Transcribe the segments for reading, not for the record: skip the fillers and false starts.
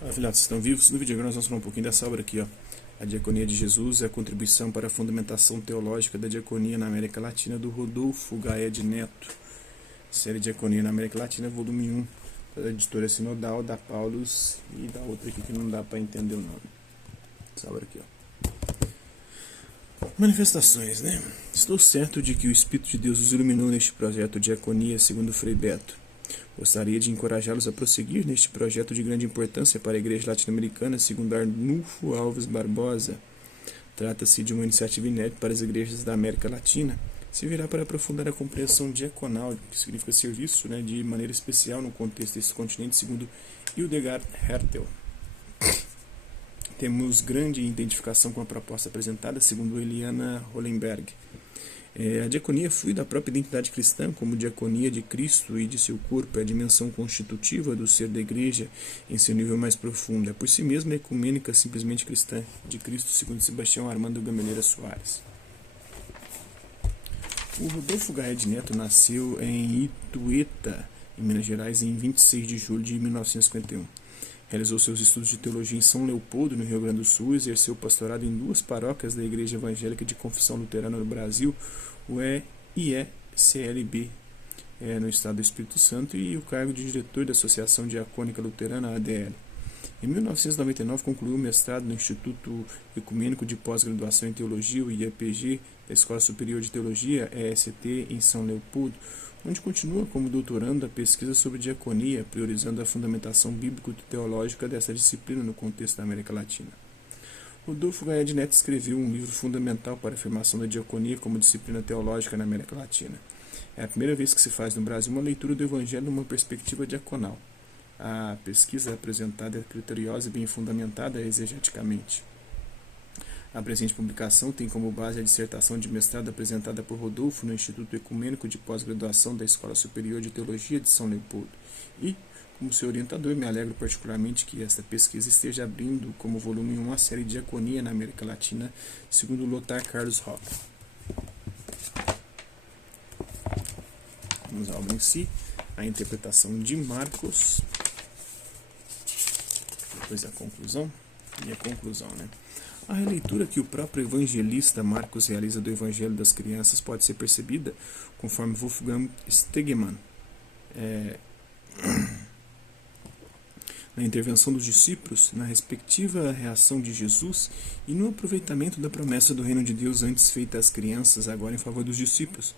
Fala, filhotes, estão vivos? No vídeo agora nós vamos falar um pouquinho dessa obra aqui, ó. A Diaconia de Jesus e a contribuição para a fundamentação teológica da diaconia na América Latina, do Rodolfo Gaia de Neto. Série Diaconia na América Latina, volume 1, da editora Sinodal, da Paulus e da outra aqui que não dá para entender o nome. Essa obra aqui, ó. Manifestações, né? Estou certo de que o Espírito de Deus os iluminou neste projeto Diaconia, segundo Frei Beto. Gostaria de encorajá-los a prosseguir neste projeto de grande importância para a Igreja Latino-Americana, segundo Arnulfo Alves Barbosa. Trata-se de uma iniciativa inédita para as igrejas da América Latina. Servirá para aprofundar a compreensão diaconal, que significa serviço, né, de maneira especial no contexto desse continente, segundo Hildegard Hertel. Temos grande identificação com a proposta apresentada, segundo Eliana Hollenberg. A diaconia flui da própria identidade cristã, como diaconia de Cristo e de seu corpo, é a dimensão constitutiva do ser da igreja em seu nível mais profundo. É por si mesma ecumênica simplesmente cristã de Cristo, segundo Sebastião Armando Gameleira Soares. O Rodolfo Gaia de Neto nasceu em Itueta, em Minas Gerais, em 26 de julho de 1951. Realizou seus estudos de teologia em São Leopoldo, no Rio Grande do Sul, exerceu pastorado em duas paróquias da Igreja Evangélica de Confissão Luterana no Brasil, o IECLB, no Estado do Espírito Santo, e o cargo de diretor da Associação Diacônica Luterana, ADL. Em 1999, concluiu o mestrado no Instituto Ecumênico de Pós-Graduação em Teologia, o IEPG, da Escola Superior de Teologia, EST, em São Leopoldo, onde continua como doutorando da pesquisa sobre diaconia, priorizando a fundamentação bíblico-teológica dessa disciplina no contexto da América Latina. Rodolfo Gaia de Neto escreveu um livro fundamental para a afirmação da diaconia como disciplina teológica na América Latina. É a primeira vez que se faz no Brasil uma leitura do Evangelho numa perspectiva diaconal. A pesquisa apresentada é criteriosa e bem fundamentada exegeticamente. A presente publicação tem como base a dissertação de mestrado apresentada por Rodolfo no Instituto Ecumênico de Pós-Graduação da Escola Superior de Teologia de São Leopoldo. E, como seu orientador, me alegro particularmente que esta pesquisa esteja abrindo como volume 1 a série Diaconia na América Latina, segundo Lothar Carlos Rock. Vamos à obra em si, a interpretação de Marcos, depois a conclusão, e a conclusão, né? A releitura que o próprio evangelista Marcos realiza do Evangelho das Crianças pode ser percebida conforme Wolfgang Stegemann, na intervenção dos discípulos, na respectiva reação de Jesus e no aproveitamento da promessa do reino de Deus antes feita às crianças, agora em favor dos discípulos.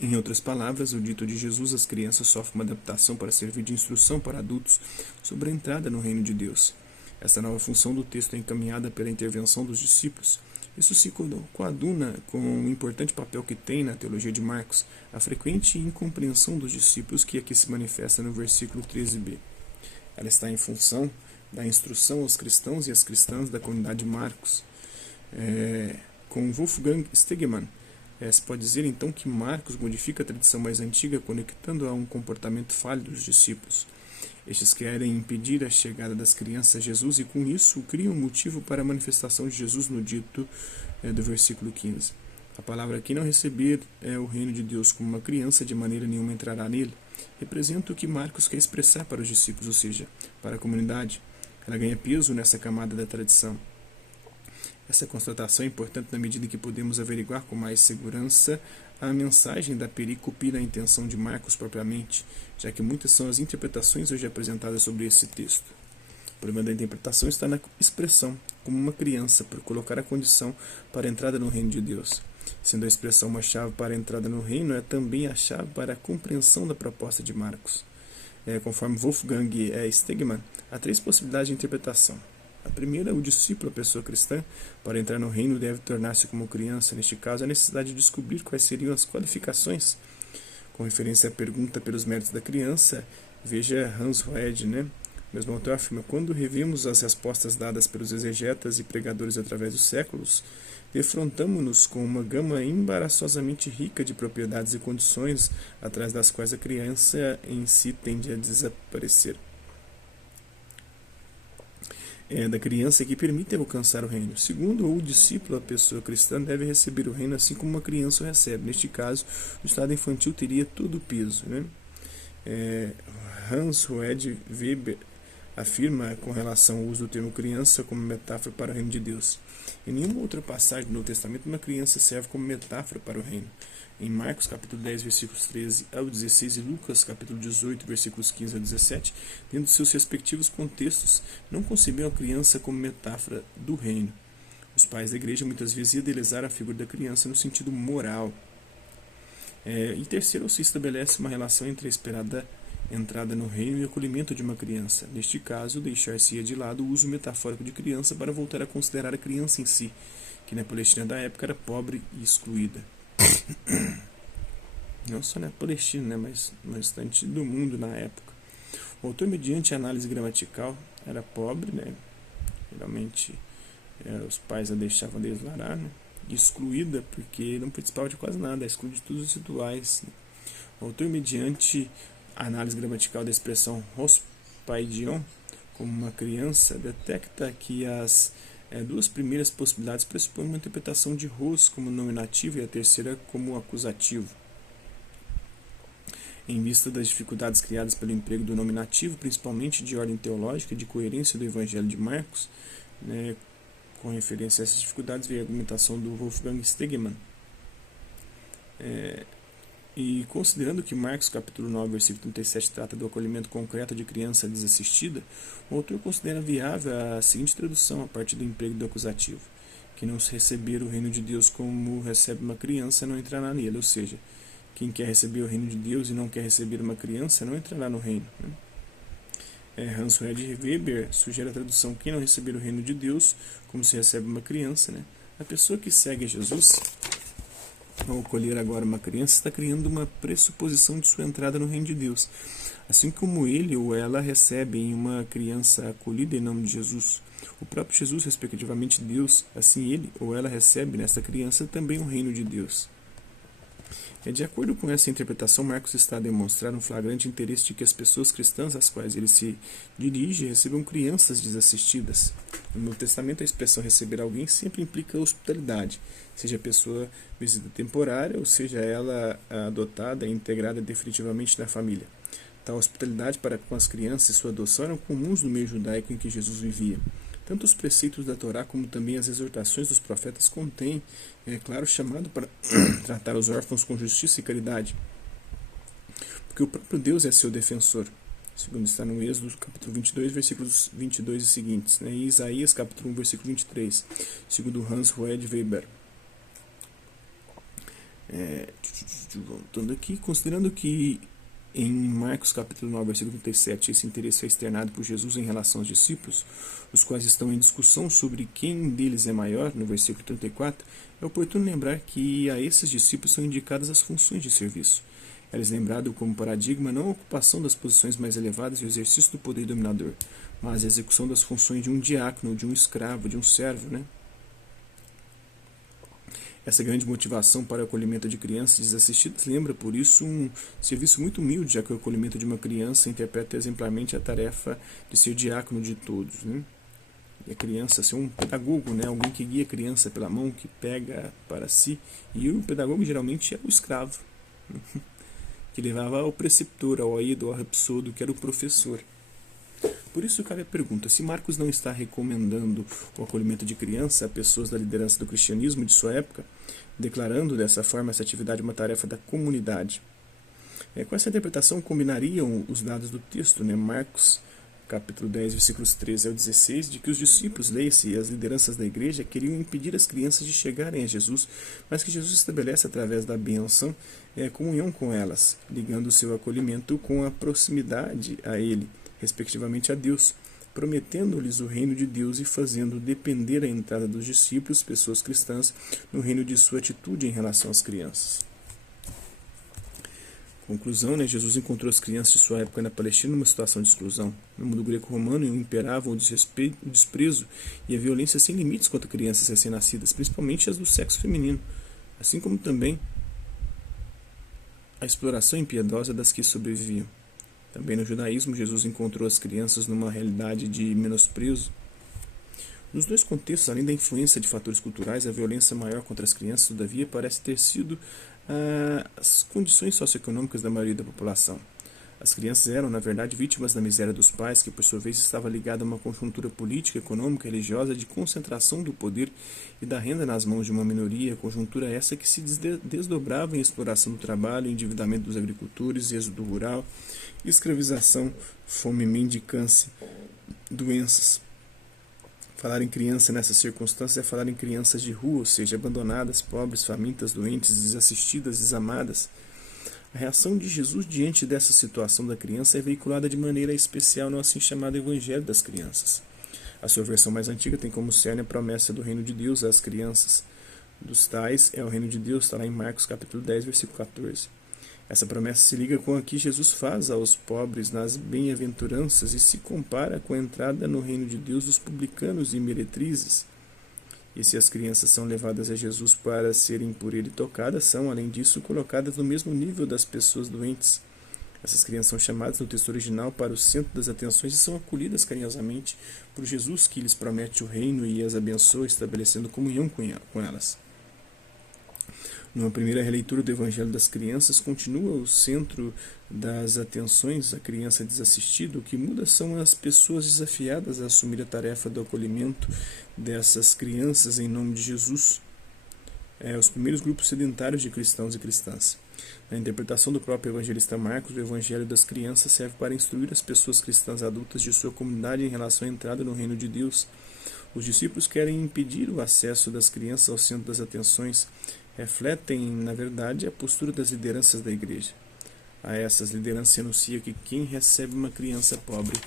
Em outras palavras, o dito de Jesus às crianças sofre uma adaptação para servir de instrução para adultos sobre a entrada no reino de Deus. Esta nova função do texto é encaminhada pela intervenção dos discípulos. Isso se coaduna com o importante papel que tem na teologia de Marcos, a frequente incompreensão dos discípulos que aqui se manifesta no versículo 13b. Ela está em função da instrução aos cristãos e às cristãs da comunidade de Marcos. Com Wolfgang Stegemann, se pode dizer então que Marcos modifica a tradição mais antiga, conectando a um comportamento falho dos discípulos. Estes querem impedir a chegada das crianças a Jesus e, com isso, criam um motivo para a manifestação de Jesus no dito do versículo 15. A palavra aqui, não receber o reino de Deus como uma criança, de maneira nenhuma entrará nele, representa o que Marcos quer expressar para os discípulos, ou seja, para a comunidade. Ela ganha peso nessa camada da tradição. Essa constatação é importante na medida que podemos averiguar com mais segurança a mensagem da perícope e da intenção de Marcos propriamente, já que muitas são as interpretações hoje apresentadas sobre esse texto. O problema da interpretação está na expressão, como uma criança, por colocar a condição para a entrada no reino de Deus. Sendo a expressão uma chave para a entrada no reino, é também a chave para a compreensão da proposta de Marcos. Conforme Wolfgang Stegemann, há três possibilidades de interpretação. A primeira, o discípulo, a pessoa cristã, para entrar no reino deve tornar-se como criança. Neste caso, a necessidade de descobrir quais seriam as qualificações. Com referência à pergunta pelos méritos da criança, veja Hans Hoed, né? O mesmo autor afirma: quando revemos as respostas dadas pelos exegetas e pregadores através dos séculos, defrontamo-nos com uma gama embaraçosamente rica de propriedades e condições atrás das quais a criança em si tende a desaparecer. Da criança que permite alcançar o reino. Segundo, o discípulo, a pessoa cristã, deve receber o reino assim como uma criança o recebe. Neste caso, o estado infantil teria todo o peso, né? Hans Hoed Weber afirma com relação ao uso do termo criança como metáfora para o reino de Deus. Em nenhuma outra passagem do Novo Testamento uma criança serve como metáfora para o reino. Em Marcos capítulo 10, versículos 13 ao 16 e Lucas capítulo 18, versículos 15 ao 17, dentro de seus respectivos contextos, não concebiam a criança como metáfora do reino. Os pais da igreja muitas vezes idealizaram a figura da criança no sentido moral. Em terceiro, se estabelece uma relação entre a esperada entrada no reino e o acolhimento de uma criança. Neste caso, deixar-se-ia de lado o uso metafórico de criança para voltar a considerar a criança em si, que na Palestina da época era pobre e excluída. Não só na Palestina, mas no restante do mundo na época. O autor, mediante análise gramatical, era pobre, geralmente os pais a deixavam deslarar, excluída porque não participava de quase nada, excluída de todos os rituais. O autor, mediante a análise gramatical da expressão hospaidion, como uma criança, detecta que as duas primeiras possibilidades pressupõem uma interpretação de hos como nominativo e a terceira como acusativo. Em vista das dificuldades criadas pelo emprego do nominativo, principalmente de ordem teológica e de coerência do Evangelho de Marcos, com referência a essas dificuldades, veio a argumentação do Wolfgang Stegemann. E considerando que Marcos capítulo 9, versículo 37 trata do acolhimento concreto de criança desassistida, o autor considera viável a seguinte tradução a partir do emprego do acusativo: quem não receber o reino de Deus como recebe uma criança não entrará nele, ou seja, quem quer receber o reino de Deus e não quer receber uma criança não entrará no reino. Hans-Red Weber sugere a tradução: quem não receber o reino de Deus como se recebe uma criança. A pessoa que segue a Jesus, ao acolher agora uma criança, está criando uma pressuposição de sua entrada no reino de Deus. Assim como ele ou ela recebem uma criança acolhida em nome de Jesus, o próprio Jesus, respectivamente Deus, assim ele ou ela recebe nesta criança também o reino de Deus. De acordo com essa interpretação, Marcos está a demonstrar um flagrante interesse de que as pessoas cristãs às quais ele se dirige recebam crianças desassistidas. No Novo Testamento, a expressão receber alguém sempre implica hospitalidade, seja a pessoa visita temporária ou seja ela adotada e integrada definitivamente na família. Tal hospitalidade para com as crianças e sua adoção eram comuns no meio judaico em que Jesus vivia. Tanto os preceitos da Torá como também as exortações dos profetas contêm, claro, chamado para tratar os órfãos com justiça e caridade, porque o próprio Deus é seu defensor, segundo está no Êxodo capítulo 22, versículos 22 e seguintes, e Isaías capítulo 1, versículo 23, segundo Hans-Red Weber. Voltando aqui, considerando que em Marcos capítulo 9, versículo 37, esse interesse é externado por Jesus em relação aos discípulos, os quais estão em discussão sobre quem deles é maior, no versículo 34, é oportuno lembrar que a esses discípulos são indicadas as funções de serviço. É-lhes lembrado como paradigma não a ocupação das posições mais elevadas e o exercício do poder dominador, mas a execução das funções de um diácono, de um escravo, de um servo, Essa grande motivação para o acolhimento de crianças desassistidas lembra, por isso, um serviço muito humilde, já que o acolhimento de uma criança interpreta exemplarmente a tarefa de ser diácono de todos. E a criança ser um pedagogo, alguém que guia a criança pela mão, que pega para si. E o pedagogo geralmente é o escravo, que levava ao preceptor, ao aido, ao rapsodo, que era o professor. Por isso cabe a pergunta: se Marcos não está recomendando o acolhimento de criança a pessoas da liderança do cristianismo de sua época, declarando dessa forma essa atividade uma tarefa da comunidade. Com essa interpretação combinariam os dados do texto, Marcos capítulo 10, versículos 13 ao 16, de que os discípulos, leia-se, e as lideranças da igreja queriam impedir as crianças de chegarem a Jesus, mas que Jesus estabelece através da bênção comunhão com elas, ligando o seu acolhimento com a proximidade a ele, respectivamente a Deus, prometendo-lhes o reino de Deus e fazendo depender a entrada dos discípulos, pessoas cristãs, no reino de sua atitude em relação às crianças. Conclusão, Jesus encontrou as crianças de sua época na Palestina numa situação de exclusão. No mundo greco-romano imperavam o desrespeito, o desprezo e a violência sem limites contra crianças recém-nascidas, principalmente as do sexo feminino, assim como também a exploração impiedosa das que sobreviviam. Também no judaísmo, Jesus encontrou as crianças numa realidade de menosprezo. Nos dois contextos, além da influência de fatores culturais, a violência maior contra as crianças, todavia, parece ter sido as condições socioeconômicas da maioria da população. As crianças eram, na verdade, vítimas da miséria dos pais, que por sua vez estava ligada a uma conjuntura política, econômica e religiosa de concentração do poder e da renda nas mãos de uma minoria, conjuntura essa que se desdobrava em exploração do trabalho, endividamento dos agricultores, êxodo rural, escravização, fome, mendicância, doenças. Falar em criança nessas circunstâncias é falar em crianças de rua, ou seja, abandonadas, pobres, famintas, doentes, desassistidas, desamadas. A reação de Jesus diante dessa situação da criança é veiculada de maneira especial no assim chamado Evangelho das Crianças. A sua versão mais antiga tem como cerne a promessa do reino de Deus às crianças. Dos tais é o reino de Deus, está lá em Marcos capítulo 10, versículo 14. Essa promessa se liga com a que Jesus faz aos pobres nas bem-aventuranças e se compara com a entrada no reino de Deus dos publicanos e meretrizes. E se as crianças são levadas a Jesus para serem por ele tocadas, são, além disso, colocadas no mesmo nível das pessoas doentes. Essas crianças são chamadas no texto original para o centro das atenções e são acolhidas carinhosamente por Jesus, que lhes promete o reino e as abençoa, estabelecendo comunhão com elas. Numa primeira releitura do Evangelho das Crianças, continua o centro das atenções a criança desassistida. O que muda são as pessoas desafiadas a assumir a tarefa do acolhimento dessas crianças em nome de Jesus. Os primeiros grupos sedentários de cristãos e cristãs. Na interpretação do próprio evangelista Marcos, o Evangelho das Crianças serve para instruir as pessoas cristãs adultas de sua comunidade em relação à entrada no reino de Deus. Os discípulos querem impedir o acesso das crianças ao centro das atenções, refletem, na verdade, a postura das lideranças da igreja. A essas lideranças se anuncia que quem recebe uma criança pobre,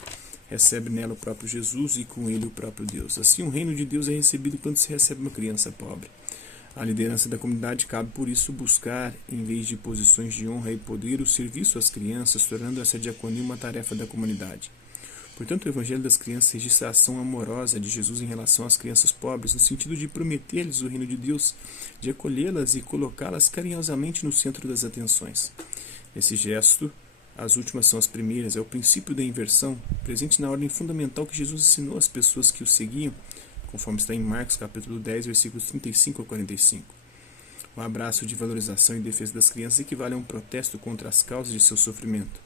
recebe nela o próprio Jesus e com ele o próprio Deus. Assim, o reino de Deus é recebido quando se recebe uma criança pobre. A liderança da comunidade cabe, por isso, buscar, em vez de posições de honra e poder, o serviço às crianças, tornando essa diaconia uma tarefa da comunidade. Portanto, o Evangelho das Crianças registra a ação amorosa de Jesus em relação às crianças pobres, no sentido de prometer-lhes o reino de Deus, de acolhê-las e colocá-las carinhosamente no centro das atenções. Nesse gesto, as últimas são as primeiras, é o princípio da inversão, presente na ordem fundamental que Jesus ensinou às pessoas que o seguiam, conforme está em Marcos capítulo 10, versículos 35 a 45. O abraço de valorização e defesa das crianças equivale a um protesto contra as causas de seu sofrimento.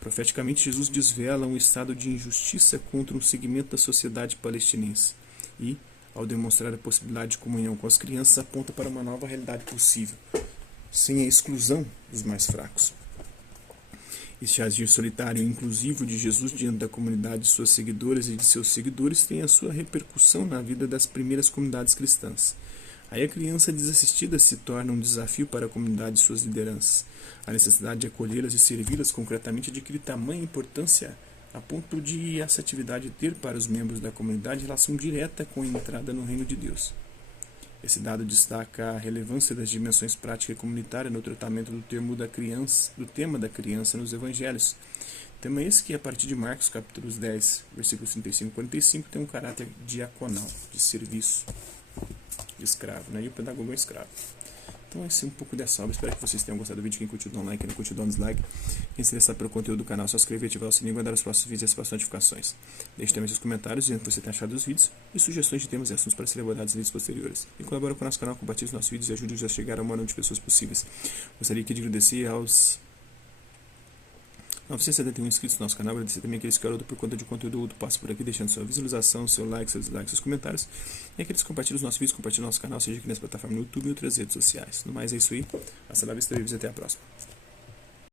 Profeticamente, Jesus desvela um estado de injustiça contra um segmento da sociedade palestinense e, ao demonstrar a possibilidade de comunhão com as crianças, aponta para uma nova realidade possível, sem a exclusão dos mais fracos. Este agir solitário e inclusivo de Jesus diante da comunidade de suas seguidoras e de seus seguidores tem a sua repercussão na vida das primeiras comunidades cristãs. Aí a criança desassistida se torna um desafio para a comunidade e suas lideranças. A necessidade de acolhê-las e servi-las concretamente adquire tamanha importância a ponto de essa atividade ter para os membros da comunidade relação direta com a entrada no reino de Deus. Esse dado destaca a relevância das dimensões prática e comunitária no tratamento do tema da criança nos evangelhos. Tema esse que, a partir de Marcos, capítulos 10, versículos 35 e 45, tem um caráter diaconal, de serviço, de escravo, né? E o pedagogo é escravo. Então, esse é um pouco dessa obra. Espero que vocês tenham gostado do vídeo. Quem curtiu, dá um like. Quem não curtiu, dá um dislike. Quem se interessar pelo conteúdo do canal, só se inscrever, ativar o sininho e guardar os próximos vídeos e as notificações. Deixe também seus comentários dizendo o que você tem achado dos vídeos e sugestões de temas e assuntos para serem abordados em vídeos posteriores. E colabore com o nosso canal, compartilhe os nossos vídeos e ajude-nos a chegar ao maior número de pessoas possíveis. Gostaria aqui de agradecer aos 971 inscritos no nosso canal, agradecer também aqueles que oram por conta de conteúdo passo por aqui, deixando sua visualização, seu like, seus dislikes, seus comentários, e aqueles que compartilham os nossos vídeos, compartilham o nosso canal, seja aqui nessa plataforma no YouTube e outras redes sociais. No mais é isso aí, hasta lá, vista e até a próxima.